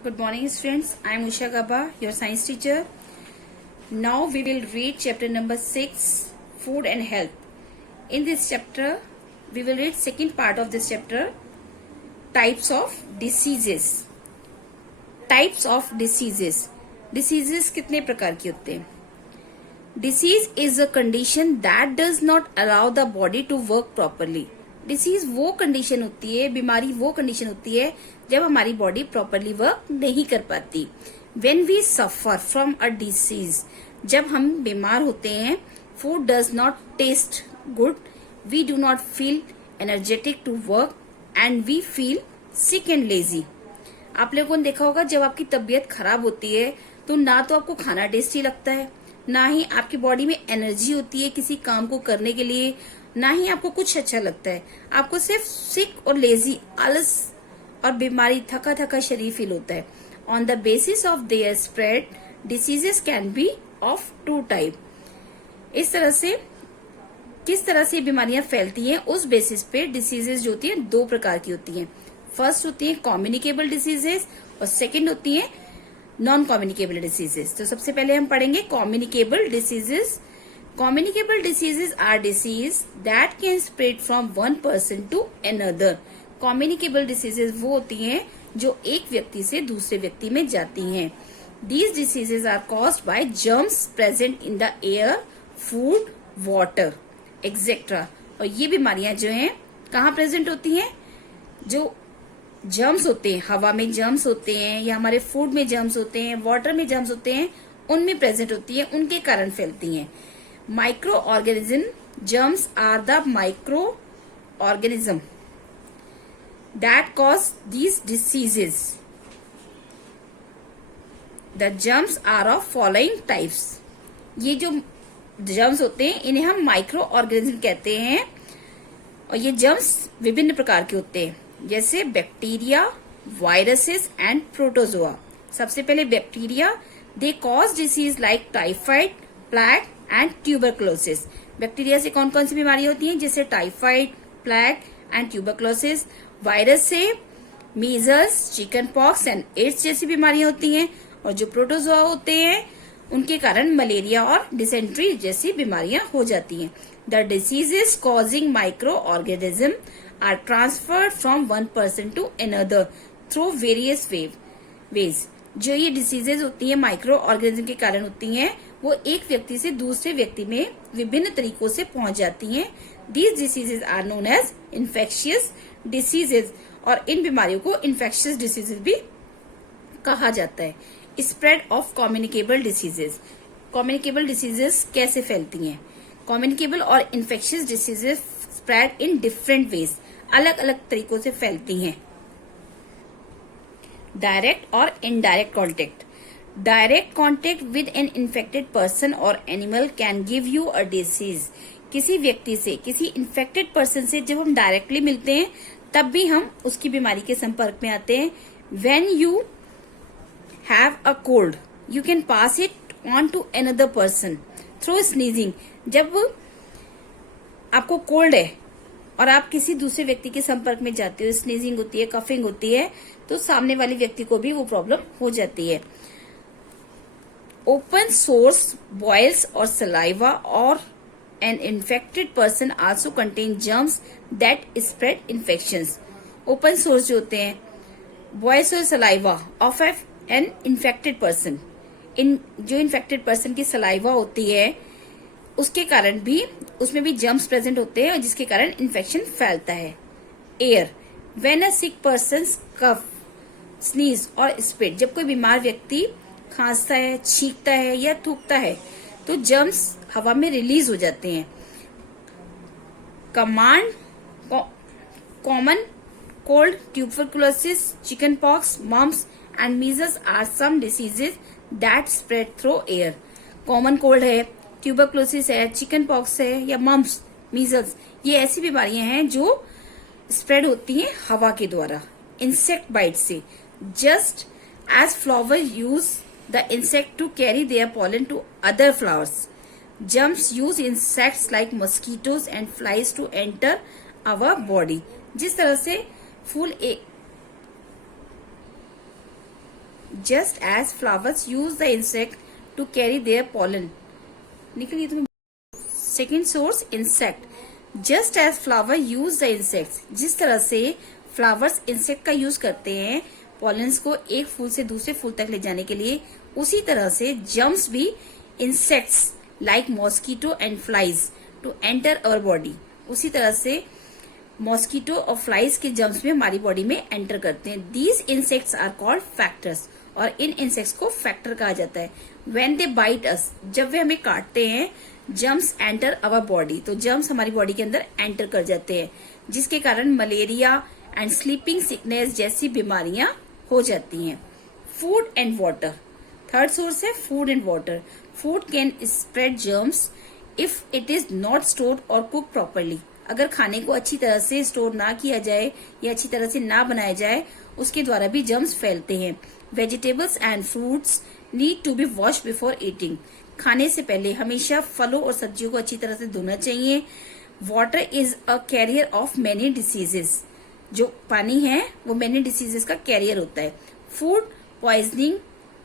Good morning, students. I am Usha Gaba, your science teacher. Now we will read chapter number 6, Food and Health. In this chapter, we will read second part of this chapter, Types of Diseases. Types of Diseases. Diseases कितने प्रकार की होते हैं? Disease is a condition that does not allow the body to work properly. Disease वो condition होती है, बीमारी वो कंडीशन होती है जब हमारी बॉडी प्रॉपरली वर्क नहीं कर पाती. When we suffer from a disease, जब हम बीमार होते हैं, food does not taste good, we do not feel energetic to work and we feel sick and lazy. आप लोगों ने देखा होगा जब आपकी तबीयत खराब होती है तो ना तो आपको खाना टेस्टी लगता है, ना ही आपकी बॉडी में एनर्जी होती है किसी काम को करने के लिए, ना ही आपको कुछ अच्छा लगता है. आपको सिर्फ सिक और लेजी, आलस और बीमारी, थका थका शरीर फील होता है. On the basis of their spread, diseases can be of two type. इस तरह से किस तरह से बीमारियां फैलती हैं उस बेसिस पे डिसीजेस जो होती हैं दो प्रकार की होती हैं. फर्स्ट होती है कम्युनिकेबल डिसीजेस और सेकंड होती है नॉन कम्युनिकेबल डिसीजेस. तो सबसे पहले हम पढ़ेंगे communicable diseases. Communicable diseases are disease that can spread from one person to another. Communicable diseases वो होती हैं जो एक व्यक्ति से दूसरे व्यक्ति में जाती हैं. These diseases are caused by germs present in the air, food, water, etc. और ये बीमारियां जो हैं कहाँ प्रेजेंट होती हैं? जो जर्म्स होते हैं, हवा में जर्म्स होते हैं या हमारे फूड में जर्म्स होते हैं, वाटर में जर्म्स होते हैं, उनमें प्रेजेंट होती है, उनके कारण फैलती हैं. Microorganism, germs are the microorganism that cause these diseases. The germs are of following types. ये जो germs होते हैं इन्हें हम माइक्रो ऑर्गेनिज्म कहते हैं और ये germs विभिन्न प्रकार के होते हैं जैसे बैक्टीरिया, वायरसेस एंड प्रोटोजोआ. सबसे पहले bacteria, they cause disease like typhoid, plague and tuberculosis. Bacteria से कौन कौन सी बीमारियां होती हैं जैसे typhoid, plague and tuberculosis. Virus से measles, chicken pox and AIDS जैसी बीमारियां होती हैं और जो प्रोटोजोआ होते हैं उनके कारण मलेरिया और डिसेंट्री जैसी बीमारियां हो जाती हैं. The diseases causing microorganism are transferred from one person to another through various ways. जो ये डिसीजेज होती हैं माइक्रो ऑर्गेनिज्म के कारण होती हैं वो एक व्यक्ति से दूसरे व्यक्ति में विभिन्न तरीकों से पहुंच जाती हैं. These diseases are known as infectious diseases और इन बीमारियों को इन्फेक्शियस डिसीजेज भी कहा जाता है. Spread of communicable diseases. Communicable diseases कैसे फैलती हैं? कम्युनिकेबल और infectious diseases spread in different ways, अलग अलग तरीकों से फैलती हैं. डायरेक्ट और indirect contact. Direct contact with an infected person और animal can give you a disease. किसी व्यक्ति से, किसी इन्फेक्टेड पर्सन से जब हम डायरेक्टली मिलते हैं तब भी हम उसकी बीमारी के संपर्क में आते हैं. When you have a cold you can pass it on to another person through sneezing. जब आपको कोल्ड है और आप किसी दूसरे व्यक्ति के संपर्क में जाते हो, स्नीजिंग होती है, कफिंग होती है, तो सामने वाले व्यक्ति को भी वो प्रॉब्लम हो जाती है. ओपन सोर्स बॉयल्स और सलाइवा और N infected person also contain germs that spread infections. Open source जो होते हैं, बॉयल्स और saliva of N infected person, जो इन्फेक्टेड पर्सन की सलाइवा होती है उसके कारण भी, उसमें भी जर्म्स प्रेजेंट होते हैं और जिसके कारण इन्फेक्शन फैलता है. Air, when a sick person cough, sneeze और स्पिट. जब कोई बीमार व्यक्ति खांसता है, छींकता है या थूकता है तो जर्म्स हवा में रिलीज हो जाते हैं. Common cold, tuberculosis, chickenpox, mumps and measles are some diseases that spread through air. Common cold है, ट्यूबरकुलोसिस है, चिकन पॉक्स है या मम्स, मीजल्स, ये ऐसी बीमारियां हैं जो स्प्रेड होती हैं हवा के द्वारा, इंसेक्ट बाइट से. Just as flower use the insect to carry their pollen to other flowers, germs use insects like mosquitoes and flies to enter our body. जिस तरह से फूल just as flowers use the insect to carry their pollen. निकलिए तुम्हें। Second source, insect. Just as flower use the insects, जिस तरह से flowers insect का यूज करते हैं पॉलन्स को एक फूल से दूसरे फूल तक ले जाने के लिए, उसी तरह से जर्म्स भी insects like mosquito and flies to enter our body, उसी तरह से मॉस्किटो और फ्लाइज के जर्म्स में हमारी बॉडी में एंटर करते हैं। These insects are called factors, और इन इंसेक्ट्स को फैक्टर कहा जाता है। व्हेन दे बाइट अस, जब वे हमें काटते हैं, जर्म्स एंटर अवर बॉडी, तो जर्म्स हमारी बॉडी के अंदर एंटर कर जाते हैं, जिसके कारण मलेरिया एंड स्लीपिंग सिकनेस जैसी बीमारियां हो जाती हैं। Food and water. Third source है food and water. Food can spread germs if it is not stored और कुक प्रॉपरली। अगर खाने को अच्छी तरह से स्टोर ना किया जाए या अच्छी तरह से ना बनाया जाए, उसके द्वारा भी जर्म्स फैलते हैं। Vegetables and fruits need to be wash before eating. खाने से पहले हमेशा फलों और सब्जियों को अच्छी तरह से धोना चाहिए। Water is a carrier of many diseases. जो पानी है वो मेनी डिसीजेस का कैरियर होता है। Food poisoning,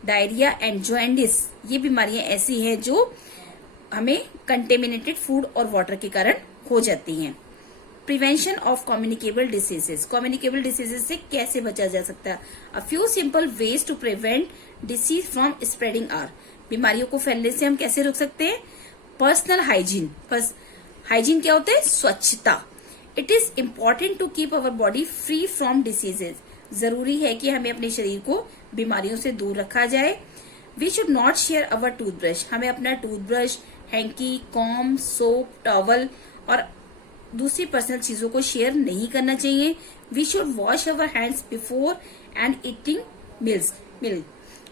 diarrhoea and jaundice, ये बीमारियां ऐसी हैं जो हमें कंटेमिनेटेड फूड और वाटर के कारण हो जाती हैं। Prevention of communicable diseases. Communicable diseases से कैसे बचा जा सकता है? A few simple ways to prevent disease from spreading are. बीमारियों को फैलने से हम कैसे रोक सकते हैं? Personal hygiene. हाइजीन क्या होता है? स्वच्छता। It is important to keep our body free from diseases. जरूरी है कि हमें अपने शरीर को बीमारियों से दूर रखा जाए। We should not share our toothbrush. हमें अपना toothbrush, hanky, comb, soap, towel और दूसरी पर्सनल चीजों को शेयर नहीं करना चाहिए। We should wash our hands before and eating milk.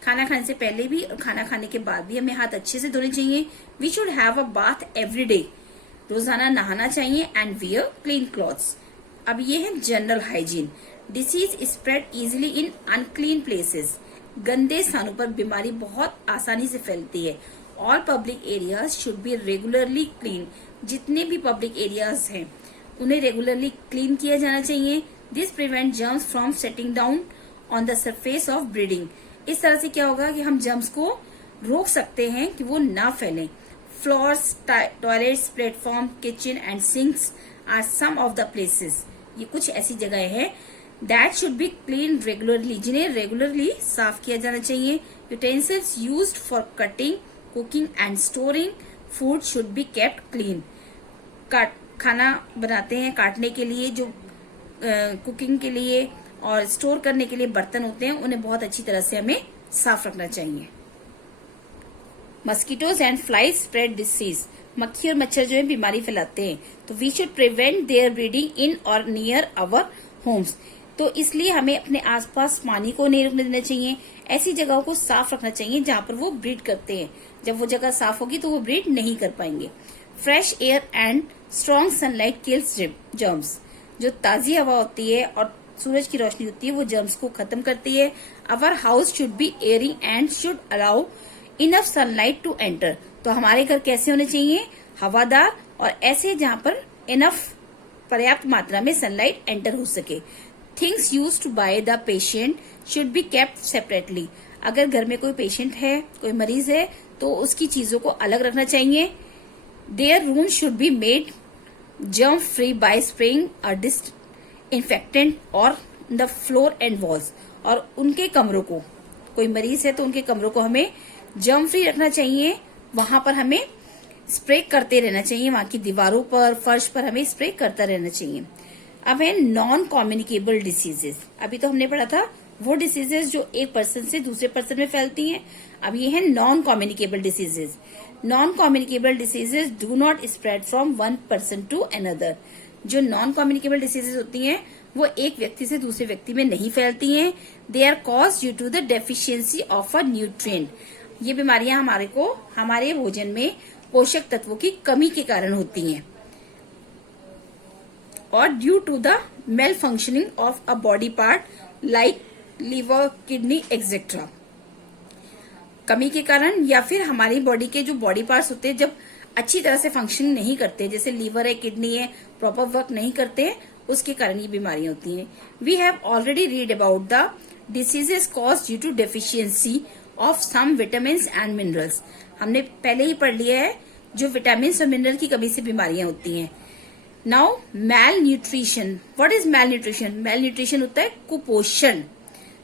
खाना खाने से पहले भी और खाना खाने के बाद भी हमें हाथ अच्छे से धोने चाहिए। We should have a bath every day. रोजाना नहाना चाहिए एंड वियर क्लीन क्लॉथ्स। अब ये है general hygiene. Disease spread easily in unclean places. गंदे स्थानों पर बीमारी बहुत आसानी से फैलती है। All public areas should be regularly clean. जितने भी पब्लिक एरियाज हैं उन्हें रेगुलरली क्लीन किया जाना चाहिए। This prevent germs from setting down on the surface of breeding. इस तरह से क्या होगा कि हम जर्म्स को रोक सकते हैं कि वो ना फैलें। Floors, toilets, platform, kitchen and sinks are some of the places. ये कुछ ऐसी जगह है that should be clean regularly, जिन्हें रेगुलरली साफ किया जाना चाहिए। Utensils used for cutting, cooking and storing food should be kept clean. खाना बनाते हैं काटने के लिए, जो कुकिंग के लिए और स्टोर करने के लिए बर्तन होते हैं, उन्हें बहुत अच्छी तरह से हमें साफ रखना चाहिए। Mosquitoes and flies spread disease. मक्खी और मच्छर जो है बीमारी फैलाते हैं, तो we should prevent their breeding in और नियर आवर होम्स। तो इसलिए हमें अपने आसपास पानी को नहीं रुकने देना चाहिए। ऐसी जगहों को साफ रखना चाहिए जहां पर वो ब्रीड करते हैं। जब वो जगह साफ होगी तो वो ब्रीड नहीं कर पाएंगे। Fresh air and strong sunlight kills germs. जो ताजी हवा होती है और सूरज की रोशनी होती है वो जर्म्स को खत्म करती है। Our house should be airy and should allow enough sunlight to enter. तो हमारे घर कैसे होने चाहिए? हवादार और ऐसे जहां पर इनफ पर्याप्त मात्रा में सनलाइट एंटर हो सके। Things used by the patient should be kept separately. अगर घर में कोई पेशेंट है, कोई मरीज है, तो उसकी चीजों को अलग रखना चाहिए। Their room should be made germ free by spraying a disinfectant और द फ्लोर एंड वॉल्स। और उनके कमरों को, कोई मरीज है तो उनके कमरों को हमें जर्म फ्री रखना चाहिए। वहां पर हमें स्प्रे करते रहना चाहिए, वहां की दीवारों पर, फर्श पर हमें स्प्रे करता रहना चाहिए। अब है नॉन कम्युनिकेबल डिसीजेस। अभी तो हमने पढ़ा था वो डिसीजेस जो एक पर्सन से दूसरे पर्सन में फैलती हैं। अब ये है non communicable diseases. Non communicable diseases do not spread from one person to another. जो नॉन कम्युनिकेबल डिसीजेस होती हैं वो एक व्यक्ति से दूसरे व्यक्ति में नहीं फैलती हैं। They are cause due to the deficiency of a nutrient. ये बीमारियां हमारे भोजन में पोषक तत्वों की कमी के कारण होती हैं और due to the malfunctioning of a body part like liver, kidney etcetera. कमी के कारण या फिर हमारी बॉडी के जो बॉडी पार्ट्स होते हैं जब अच्छी तरह से फंक्शन नहीं करते, जैसे लीवर है, किडनी है, प्रॉपर वर्क नहीं करते, उसके कारण ये बीमारियां होती हैं। We have already read about the diseases cause due to deficiency of some vitamin and minerals. हमने पहले ही पढ़ लिया है जो विटामिन और मिनरल की कमी से बीमारियां होती हैं। Now malnutrition. What is malnutrition? Malnutrition होता है कुपोषण।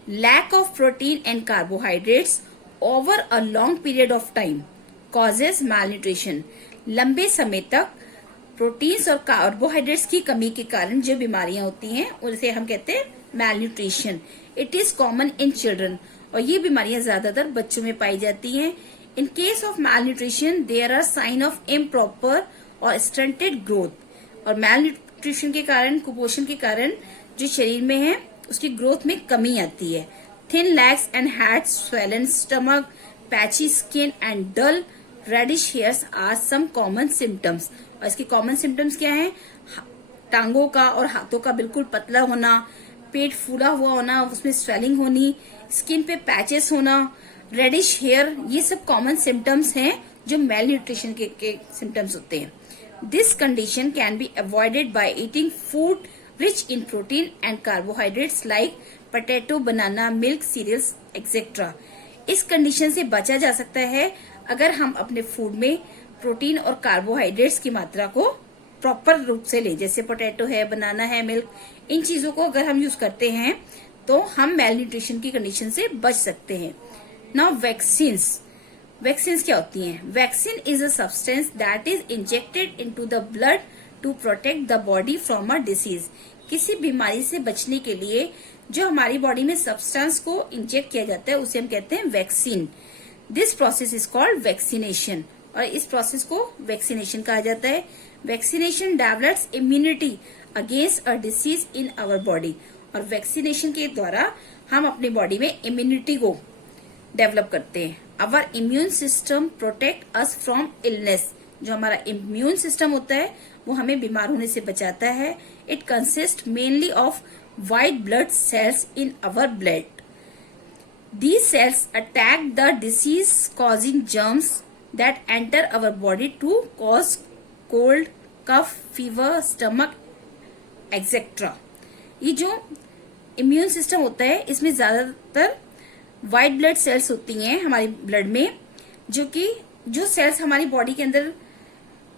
Lack of protein and carbohydrates over a long period of time causes malnutrition. लंबे समय तक प्रोटीन्स और कार्बोहाइड्रेट्स की कमी के कारण जो बीमारियां होती हैं उसे हम कहते हैं malnutrition. It is common in children, और ये बीमारियां ज्यादातर बच्चों में पाई जाती हैं। In case of malnutrition there are sign of improper और स्टंटेड ग्रोथ। और मैल न्यूट्रिशन के कारण, कुपोषण के कारण जो शरीर में है उसकी ग्रोथ में कमी आती है। Thin legs and hands, swollen stomach, patchy skin and dull reddish hairs are some common symptoms. और इसके कॉमन सिम्टम्स क्या हैं? टांगों का और हाथों का बिल्कुल पतला होना, पेट फूला हुआ होना, उसमें स्वेलिंग होनी, स्किन पे पैचेस होना, रेडिश हेयर, ये सब कॉमन सिम्टम्स हैं जो मेल न्यूट्रिशन के सिम्टम्स होते हैं। This condition can be avoided by eating food rich in protein and carbohydrates like potato, banana, milk, cereals etcetera. इस कंडीशन से बचा जा सकता है अगर हम अपने फूड में प्रोटीन और कार्बोहाइड्रेट्स की मात्रा को प्रॉपर रूप से ले, जैसे पोटैटो है, बनाना है, मिल्क, इन चीजों को अगर हम यूज करते हैं तो हम मेल न्यूट्रिशन की कंडीशन से बच सकते हैं। Now vaccines. वैक्सीन्स क्या होती हैं? Vaccine is a substance that is injected into the blood to protect the body from a disease. किसी बीमारी से बचने के लिए जो हमारी बॉडी में सब्सटेंस को इंजेक्ट किया जाता है उसे हम कहते हैं vaccine. This process is called vaccination, और इस प्रोसेस को वैक्सीनेशन कहा जाता है। Vaccination develops immunity against a disease in our body, और वैक्सीनेशन के द्वारा हम अपनी बॉडी में इम्यूनिटी को डेवलप करते हैं। Our immune system protect us from illness. जो हमारा इम्यून सिस्टम होता है वो हमें बीमार होने से बचाता है। It consist mainly of white blood cells in our blood. These cells attack the disease-causing germs that enter our body to cause cold, cough, fever, stomach, etc. ये जो इम्यून सिस्टम होता है इसमें ज्यादातर व्हाइट ब्लड सेल्स होती हैं हमारी blood में, जो सेल्स हमारी बॉडी के अंदर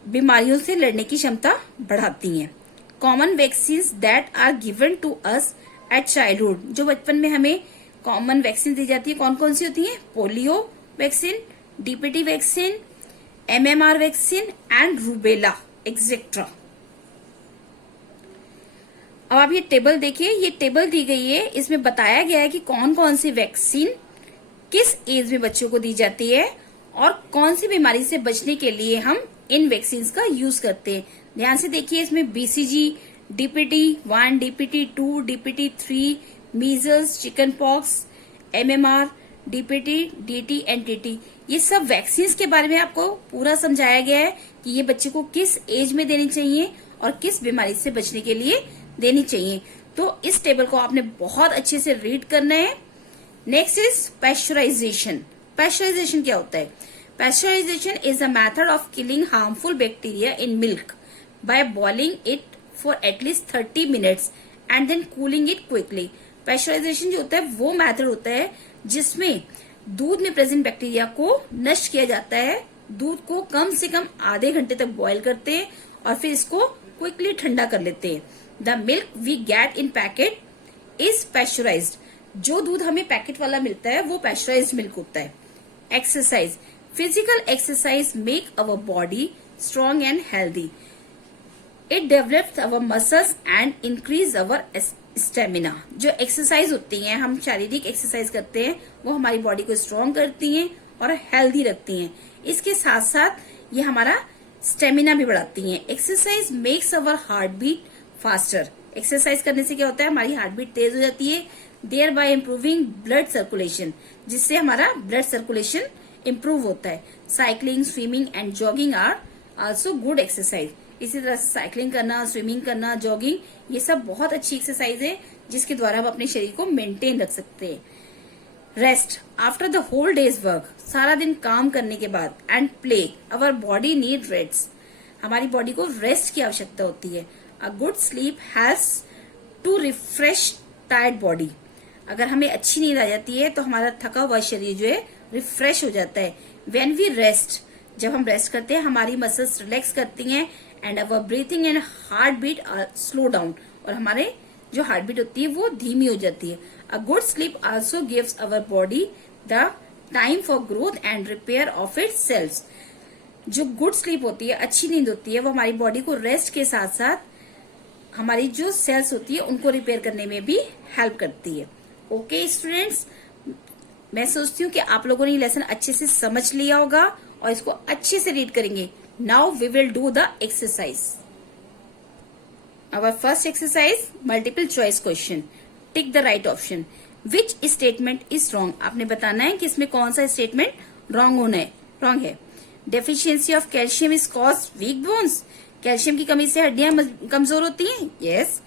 बीमारियों से लड़ने की क्षमता बढ़ाती हैं। Common vaccine that are given to us at childhood. जो बचपन में हमें कॉमन वैक्सीन दी जाती है कौन कौन सी होती हैं? Polio vaccine, DPT vaccine, MMR vaccine and rubella etcetera. अब आप ये टेबल देखिए, ये टेबल दी गई है, इसमें बताया गया है कि कौन कौन सी वैक्सीन किस एज में बच्चों को दी जाती है और कौन सी बीमारी से बचने के लिए हम इन वैक्सीन का यूज करते हैं। ध्यान से देखिए, इसमें BCG, DPT 1, DPT 2, DPT 3, measles, chicken pox, MMR, DPT, DT and TT, ये सब वैक्सीन के बारे में आपको पूरा समझाया गया है कि ये बच्चे को किस एज में देनी चाहिए और किस बीमारी से बचने के लिए देनी चाहिए। तो इस टेबल को आपने बहुत अच्छे से रीड करना है। Next is pasteurisation. पैस्चराइजेशन क्या होता है? Pasteurization is a method of killing harmful bacteria in milk by boiling it for at least 30 minutes and then cooling it quickly. Pasteurization जो होता है वो मेथड होता है जिसमें दूध में प्रेजेंट बैक्टीरिया को नष्ट किया जाता है। दूध को कम से कम आधे घंटे तक बॉईल करते हैं और फिर इसको क्विकली ठंडा कर लेते हैं। The milk we get in packet is pasteurised. जो दूध हमें पैकेट वाला मिलता है वो पैस्चराइज्ड मिल्क होता है। Exercise. Physical exercise make our body strong and healthy. It develops our muscles and increase our stamina. जो एक्सरसाइज होती हैं, हम शारीरिक एक्सरसाइज करते हैं, वो हमारी बॉडी को स्ट्रॉन्ग करती हैं और हेल्दी रखती हैं। इसके साथ साथ ये हमारा स्टेमिना भी बढ़ाती हैं। Exercise makes our heartbeat faster. Exercise करने से क्या होता है? हमारी हार्ट बीट तेज हो जाती है, thereby improving blood circulation, जिससे हमारा ब्लड सर्कुलेशन इम्प्रूव होता है। Cycling, swimming and jogging are also good exercise. इसी तरह साइकिलिंग करना, स्विमिंग करना, जॉगिंग, ये सब बहुत अच्छी एक्सरसाइज है जिसके द्वारा हम अपने शरीर को मेंटेन रख सकते हैं। Rest. After the whole day's work, सारा दिन काम करने के बाद, and play, our body need rest. हमारी बॉडी को रेस्ट की आवश्यकता होती है। A good sleep helps to refresh tired body. अगर हमें अच्छी नींद आ जाती है तो हमारा थका हुआ शरीर जो है रिफ्रेश हो जाता है. व्हेन वी रेस्ट, जब हम रेस्ट करते हैं हमारी मसल्स रिलैक्स करती हैं and our breathing and heartbeat slow down, और हमारे जो हार्ट बीट होती है वो धीमी हो जाती है. A good sleep also gives our body the time for growth and repair of its cells. जो गुड स्लीप होती है, अच्छी नींद होती है, वो हमारी बॉडी को रेस्ट के साथ साथ हमारी जो सेल्स होती है उनको रिपेयर करने में भी हेल्प करती है. ओके स्टूडेंट्स, मैं सोचती हूँ कि आप लोगों ने ये लेसन अच्छे से समझ लिया होगा और इसको अच्छे से रीड करेंगे. Now we will do the exercise. Our first exercise, multiple choice question. Tick the right option. Which statement is wrong. आपने बताना है कि इसमें कौन सा स्टेटमेंट रॉन्ग है. Deficiency of calcium is cause weak bones. Calcium की कमी से हड्डियां कमजोर होती हैं. Yes.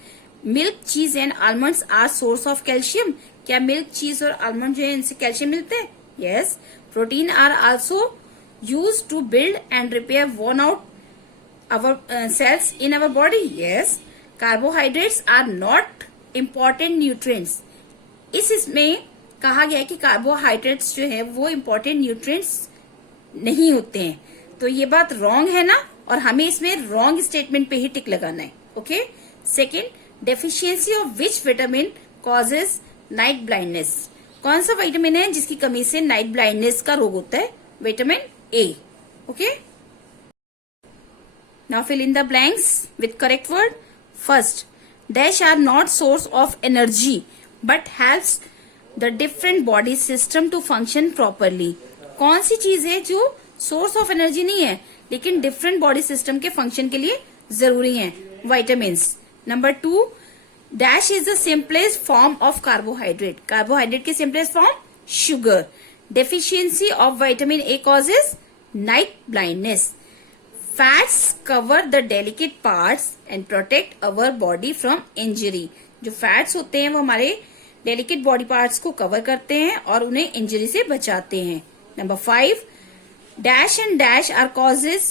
Milk, cheese and almonds are source of calcium. क्या मिल्क, चीज और आलमंड जो है इनसे कैल्शियम मिलते हैं. Yes. Protein are also use to build and repair worn out our cells in our body. Yes. Carbohydrates are not important nutrients. इसमें कहा गया है कि कार्बोहाइड्रेट्स जो है वो इम्पोर्टेंट न्यूट्रिएंट्स नहीं होते हैं. तो ये बात रॉन्ग है ना, और हमें इसमें रॉन्ग स्टेटमेंट पे ही टिक लगाना है. Okay. Second, deficiency of which vitamin causes night blindness. कौन सा विटामिन है जिसकी कमी से नाइट ब्लाइंडनेस का रोग होता है. Vitamin A. Okay. Now fill in the blanks with correct word. First, dash are not source of energy but helps the different body system to function properly. कौन सी चीज है जो सोर्स ऑफ एनर्जी नहीं है लेकिन डिफरेंट बॉडी सिस्टम के function के लिए जरूरी है. Vitamins. Number 2, dash is the simplest form of carbohydrate. Carbohydrate की simplest form sugar. Deficiency of vitamin A causes night blindness. Fats cover the delicate parts and protect our body from injury. जो fats होते हैं वो हमारे delicate body parts को cover करते हैं और उन्हें इंजरी से बचाते हैं. Number 5, dash and dash are causes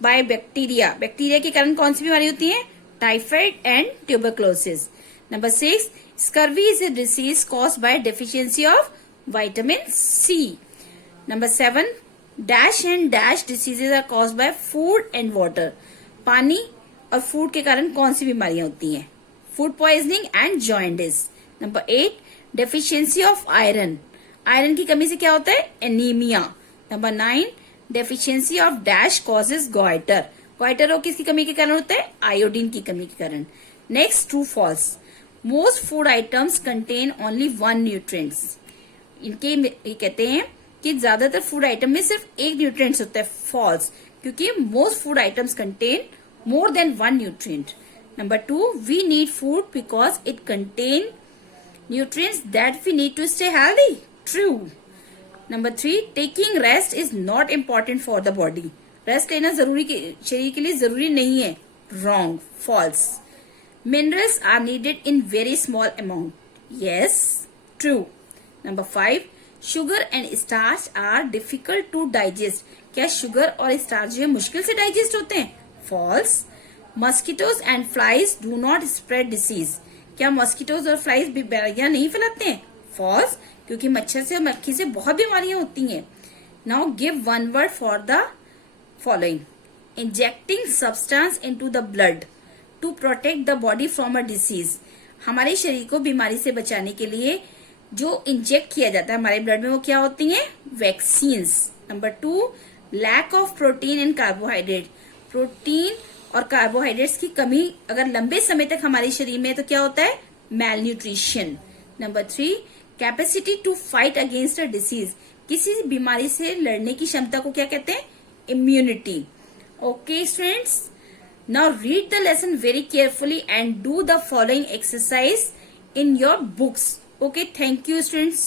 by bacteria. Bacteria के कारण कौन सी बीमारी होती है. Typhoid and tuberculosis. Number 6, scurvy is a disease caused by deficiency of vitamin C. Number 7, dash and dash diseases are caused by food and water. पानी और food के कारण कौन सी बीमारियां होती हैं. Food poisoning and jaundice. Number 8, deficiency of iron. Iron की कमी से क्या होता है. Anaemia. Number 9, deficiency of dash causes goitre. Goitre रोग किसकी कमी के कारण होता है. आयोडीन की कमी के कारण. Next, true false. Most food items contain only one nutrients. इनके ये कहते हैं कि ज्यादातर फूड आइटम में सिर्फ एक न्यूट्रिएंट्स होता है. फॉल्स, क्योंकि most food items contain more than one nutrient. Number 2, we need food because it contain nutrients that we need to stay healthy. True. Number 3, taking rest is not important for the body. Rest लेना शरीर के लिए जरूरी नहीं है. Wrong. False. Minerals are needed in very small amount. Yes. True. Number 5, sugar and starch are difficult to digest. क्या sugar और starch जो है मुश्किल से डाइजेस्ट होते हैं. False. Mosquitoes and flies do not spread disease. क्या मस्किटोज और फ्लाइज बीमारियां नहीं फैलाते हैं. फॉल्स, क्योंकि मच्छर से और मक्खी से बहुत बीमारियां होती हैं. Now give one word for the following. Injecting substance into the blood to protect the body from a disease. हमारे शरीर को बीमारी से बचाने के लिए जो इंजेक्ट किया जाता है हमारे ब्लड में वो क्या होती हैं. Vaccines. Number 2, lack of protein and carbohydrate. Protein और कार्बोहाइड्रेट्स की कमी अगर लंबे समय तक हमारे शरीर में है तो क्या होता है. Malnutrition. Number 3, capacity to fight against a disease. किसी बीमारी से लड़ने की क्षमता को क्या कहते हैं. Immunity. Okay students, now read the lesson very carefully and do the following exercise in your books. Okay, thank you students.